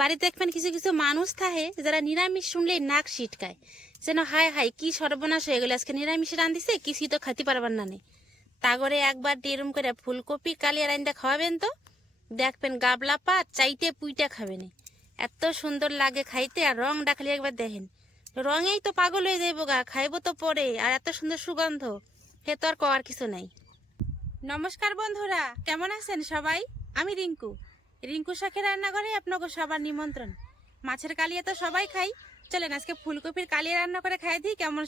বাড়িতে দেখবেন কিছু কিছু মানুষ থাকে যারা নিরামিষ শুনলেই নাক ছিটকায় যেন হায় হায়, কি সর্বনাশ হয়ে গেল। আজকে নিরামিষ রান্ধিছে, কিছুই তো খাতে পারবার না নে। তাগরে একবার টেরুম করে ফুলকপি কালিয়া রান্দা খাওয়াবেন তো। দেখবেন গাবলা পাত চাইতে পুইটা খাবেন এত সুন্দর লাগে খাইতে আর রং ডাকলে একবার দেখেন। রঙেই তো পাগল হয়ে যাইব গা, খাইবো তো পরে। আর এত সুন্দর সুগন্ধ হে তো আর কওয়ার কিছু নাই। নমস্কার বন্ধুরা, কেমন আছেন সবাই? আমি রিঙ্কু। রিঙ্কু শাখের রান্নাঘরে আপনাকে সবার নিমন্ত্রণ। মাছের কালিয়া তো সবাই খাই চলেন, আজকে ফুলকপির কালিয়া রান্না করে খাই দিই, কেমন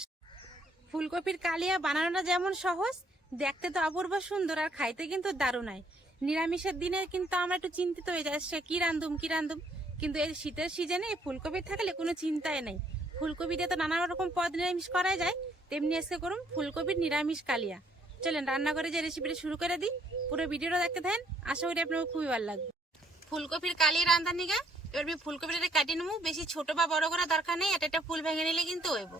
ফুলকপির কালিয়া বানানোটা যেমন সহজ, দেখতে তো অপূর্ব সুন্দর আর খাইতে কিন্তু দারুণ হয়। নিরামিষের দিনে কিন্তু আমরা একটু চিন্তিত হয়ে যায় সে কী রান্ধুম কী রান্ধুম কিন্তু এই শীতের সিজনে ফুলকপি থাকলে কোনো চিন্তাই নেই। ফুলকপি দিয়ে তো নানা রকম পদ নিরামিষ করা যায়, তেমনি আজকে করুন ফুলকপির নিরামিষ কালিয়া। চলেন রান্না করে যে রেসিপিটা শুরু করে দিই, পুরো ভিডিওটা দেখতে থাকেন, আশা করি আপনার খুবই ভালো লাগবে। ফুলকপির কালিয়া রান্না নিগা, এবার আমি ফুলকপিটা কাটিয়ে নেব। বেশি ছোট বা বড় করা দরকার নেই, এটা একটা ফুল ভেঙে নিলে কিন্তু হইব।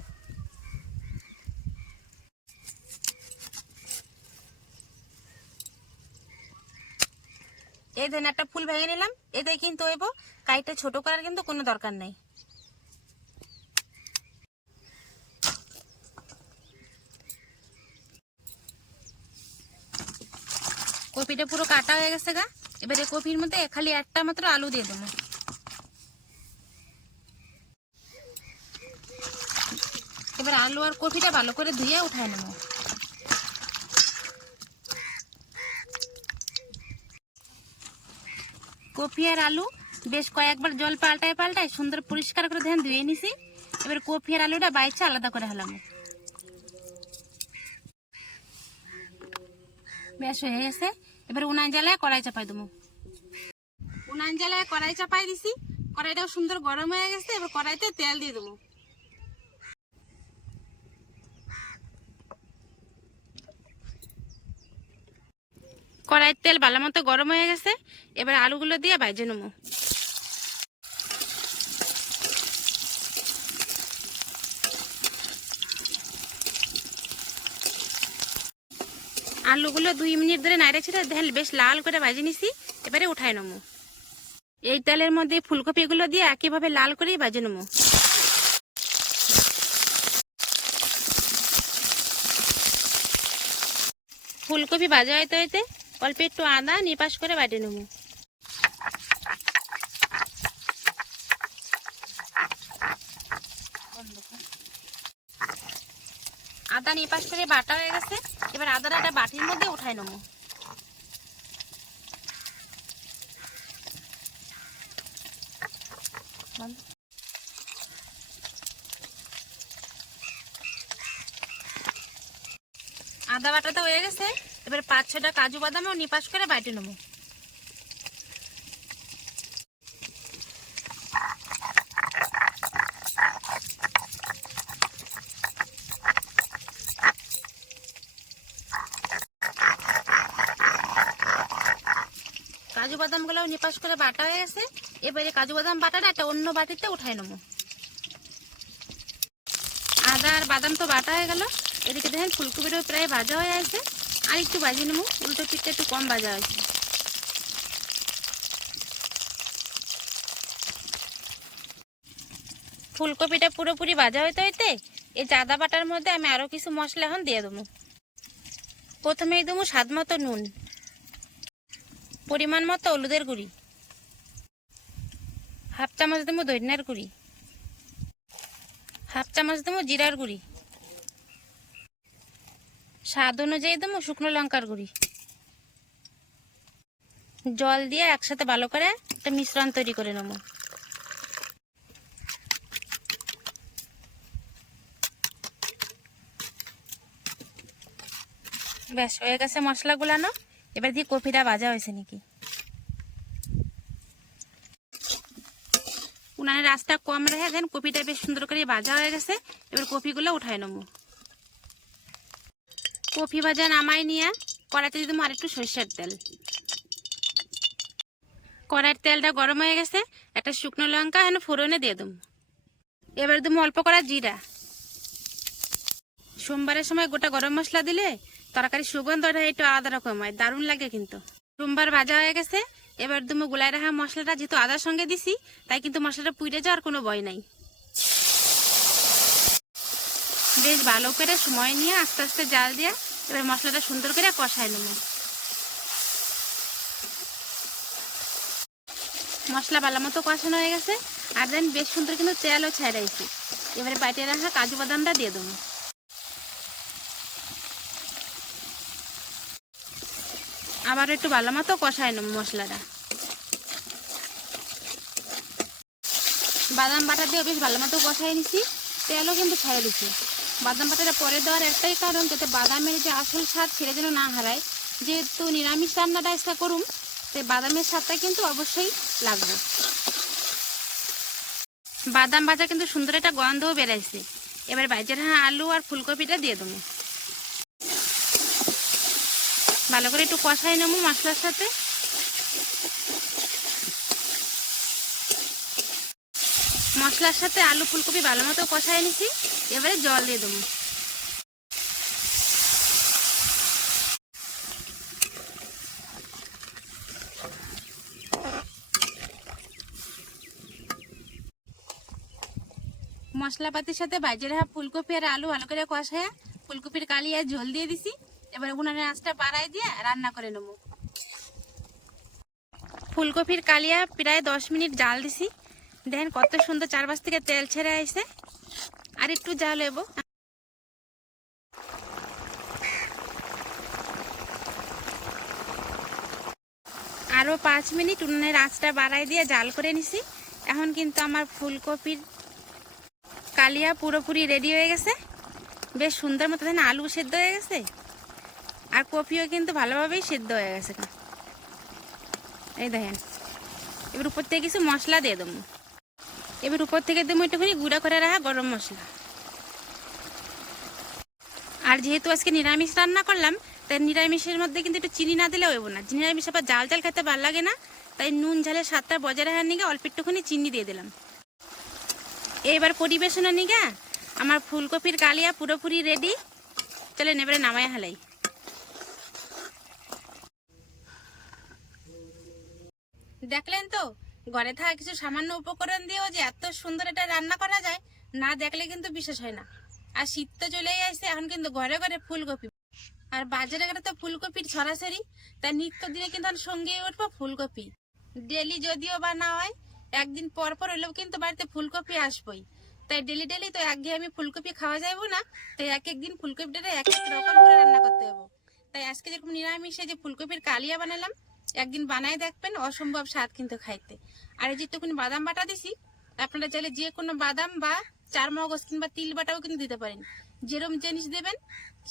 এই ধরেন একটা ফুল ভেঙে নিলাম, এতে কিন্তু হইব। কাইটা ছোট করার কিন্তু কোনো দরকার নেই। কপিটা পুরো কাটা হয়ে গেছে গা। এবারে কপির মধ্যে খালি একটা মাত্র আলু দিয়ে দেবো। এবার আলু আর কপিটা ভালো করে ধুয়ে উঠায় নেব। কপি আর আলু বেশ কয়েকবার জল পাল্টায় পাল্টায় সুন্দর পরিষ্কার করে ধ্যান ধুয়ে নিছি। এবার কপি আর আলুটা বাইচে আলাদা করে হলাম। বেশ হয়ে গেছে। এবার উনান জ্বালায় কড়াই চাপাই দেবো। উনান জ্বালায় কড়াই চাপাই দিছি, কড়াইটাও সুন্দর গরম হয়ে গেছে, এবার কড়াইতে তেল দিয়ে দেবো। কড়াইয়ের তেল ভালো মতো গরম হয়ে গেছে, এবার আলুগুলো দিয়ে বাইজে নেব। আলুগুলো দুই মিনিট ধরে নাড়ে ছেড়ে দেখেন বেশ লাল করে ভাজি নিছি, এবারে উঠাই নেব। এই তেলের মধ্যে ফুলকপিগুলো দিয়ে একইভাবে লাল করেই ভাজে নেব। ফুলকপি ভাজা হইতে হইতে অল্প একটু আদা নিপাস করে বাটে নেব। আদা নিপাস করে বাটা হয়ে গেছে। এবার আদাটা বাটির মধ্যে উঠাই নেব। আদা বাটাটা হয়ে গেছে, এবার পাঁচ ছটা কাজু বাদামও নিপাস করে বাইটে নেব কাজু বাদামগুলো নিপাস করে বাটা হয়ে গেছে। এবারে কাজু বাদাম বাটাটা একটা অন্য বাটিতে উঠাই নেব। আদা আর বাদাম তো বাটা হয়ে গেল। এদিকে দেখেন ফুলকপিটাও প্রায় ভাজা হয়ে আছে আর একটু ভাজি নেব। উল্টো পিঠটা একটু কম ভাজা হয়েছে। ফুলকপিটা পুরোপুরি ভাজা হইতে হইতে এই জাদা বাটার মধ্যে আমি আরও কিছু মশলা এখন দিয়ে দেবো। প্রথমেই দেবো স্বাদ মতো নুন। পরিমাণ মতো হলুদের গুঁড়ি। হাফ চামচ দেবো দইনার গুঁড়ি। হাফ চামচ দেবো জিরার গুঁড়ি। স্বাদ অনুযায়ী দেবো শুকনো লঙ্কার গুঁড়ি। জল দিয়ে একসাথে ভালো করে একটা মিশ্রণ তৈরি করে নেব। ব্যাস, হয়ে গেছে মশলা গুলানো এবার দিয়ে কপিটা ভাজা হয়েছে নাকি? উনানের রাস্তা কম রেখে দেন, কপিটা বেশ সুন্দর করে ভাজা হয়ে গেছে। এবার কপিগুলো উঠায় নেব। কফি ভাজা নামাই নিয়ে কড়াইতে দিতাম আর একটু সরষের তেল। কড়াইয়ের তেলটা গরম হয়ে গেছে, একটা শুকনো লঙ্কা এখানে ফোড়নে দিয়ে দেবো। এবার দেবো অল্প করা জিরা। সোমবারের সময় গোটা গরম মশলা দিলে তরকারি সুগন্ধটা একটু আলাদা রকম হয়, দারুণ লাগে কিন্তু। সোমবার ভাজা হয়ে গেছে, এবার তুমি গোলায় রাখা মশলাটা, যেহেতু আদার সঙ্গে দিছি, তাই কিন্তু মশলাটা পুড়ে যাওয়ার কোনো ভয় নাই। বেশ ভালো করে সময় নিয়ে আস্তে আস্তে জাল দিয়ে এবার মশলাটা সুন্দর করে কষায় নেব। মশলা ভালো মতো কষানো হয়ে গেছে, আর দেন বেশ সুন্দর কিন্তু তেলও ছেড়াইছি। এবারে বাটিয়ে রাখা কাজু বাদামটা দিয়ে দেবো। আবার একটু ভালো মতো কষায় নেব মশলাটা। বাদাম বাটা দিয়ে বেশ ভালো মতো কষাই নিছি, তেলও কিন্তু ছেড়ে দিছি। বাদাম বাটাটা পরে দেওয়ার একটাই কারণ যাতে বাদামের যে আসল স্বাদ সেটা যেন না হারায়। যেহেতু নিরামিষ রান্নাটা ইচ্ছা করুম তো বাদামের স্বাদটা কিন্তু অবশ্যই লাগবে। বাদাম ভাজা কিন্তু সুন্দর একটা গন্ধও বেড়াইছে এবার বাজার হ্যাঁ আলু আর ফুলকপিটা দিয়ে দেবো। ভালো করে একটু কষাই নেব মশলার সাথে। মশলার সাথে আলু ফুলকপি ভালো মতো কষাই নিছি, এবারে জল দিয়ে দেবো। মশলাপাতির সাথে বাজে রাখা ফুলকপি আর আলু ভালো করে কষায় ফুলকপির কালি আর ঝোল দিয়ে দিছি। এবার উনানের আঁচটা বাড়াই দিয়ে রান্না করে নেব। ফুলকপির কালিয়া প্রায় দশ মিনিট জাল দিছি। দেখেন কত সুন্দর চারপাশ থেকে তেল ছেড়ে আইছে। আর একটু জাল এবো। আরও পাঁচ মিনিট উনুনের আঁচটা বাড়াই দিয়ে জাল করে নিছি। এখন কিন্তু আমার ফুলকপির কালিয়া পুরোপুরি রেডি হয়ে গেছে। বেশ সুন্দর মতো দেখেন আলু সেদ্ধ হয়ে গেছে। আর কপিও কিন্তু ভালোভাবেই সেদ্ধ হয়ে গেছে। এই দেখেন। এবার উপর থেকে কিছু মশলা দিয়ে দেবো। এবার উপর থেকে দেবো একটুখানি গুঁড়া করে রাখা গরম মশলা। আর যেহেতু আজকে নিরামিষ রান্না করলাম, তাই নিরামিষের মধ্যে কিন্তু একটু চিনি না দিলে হইব না। নিরামিষ আবার জাল জাল খেতে ভালো লাগে না, তাই নুন ঝালের স্বাদটা বজায় রাখার নিগে অল্প একটুখানি চিনি দিয়ে দিলাম। এবার পরিবেশনের নিগা আমার ফুলকপির কালিয়া পুরোপুরি রেডি চলেন এবারে নামায় হালাই। দেখলেন তো? ঘরে থাকা কিছু সামান্য উপকরণ দিয়েও যে এত সুন্দর এটা রান্না করা যায়, না দেখলে কিন্তু বিশ্বাস হয় না। আর শীত তো চলেই আসছে, এখন কিন্তু ঘরে ঘরে ফুলকপি। আর বাজারে গেলে তো ফুলকপির ছড়াছড়ি, তাই নিত্য দিনে কিন্তু সঙ্গে উঠবো ফুলকপি। ডেলি যদিও বা না হয়, একদিন পর পর হলেও কিন্তু বাড়িতে ফুলকপি আসবোই। তাই ডেলি ডেলি তো একঘেয়ে আমি ফুলকপি খাওয়া যাইবো না, তাই এক একদিন ফুলকপিটা এক এক রকম করে রান্না করতে হবে তাই আজকে যেরকম নিরামিষে যে ফুলকপির কালিয়া বানালাম একদিন বানায় দেখবেন, অসম্ভব স্বাদ কিন্তু খাইতে। আর এই যেটুকুনি বাদাম বাটা দিছি, আপনারা চাইলে যে কোনো বাদাম বা চার মগজ কিংবা তিল বাটাও কিন্তু দিতে পারেন। যেরম জিনিস দেবেন,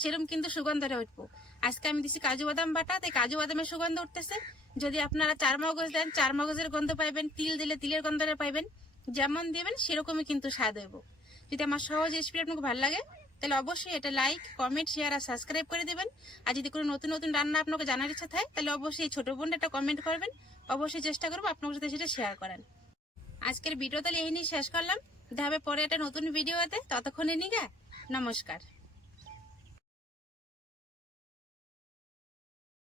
সেরম কিন্তু সুগন্ধটা উঠবো। আজকে আমি দিছি কাজু বাদাম বাটা, তাই কাজু বাদামের সুগন্ধ উঠতেছে। যদি আপনারা চার মগজ দেন, চার মগজের গন্ধ পাইবেন, তিল দিলে তিলের গন্ধটা পাইবেন। যেমন দেবেন, সেরকমই কিন্তু স্বাদ হইব। যদি আমার সহজ রেসিপি আপনাকে ভালো লাগে তাহলে অবশ্যই এটা লাইক কমেন্ট শেয়ার আর সাবস্ক্রাইব করে দেবেন। আর যদি কোনো নতুন নতুন রান্না আপনাকে জানার ইচ্ছা থাকে, তাহলে অবশ্যই ছোটো বোনটা একটা কমেন্ট করবেন। অবশ্যই চেষ্টা করব আপনার সাথে সেটা শেয়ার করেন আজকের ভিডিও তাহলে এই নিয়ে শেষ করলাম। দেখা হবে পরে একটা নতুন ভিডিওতে ততক্ষণে নিগা, নমস্কার।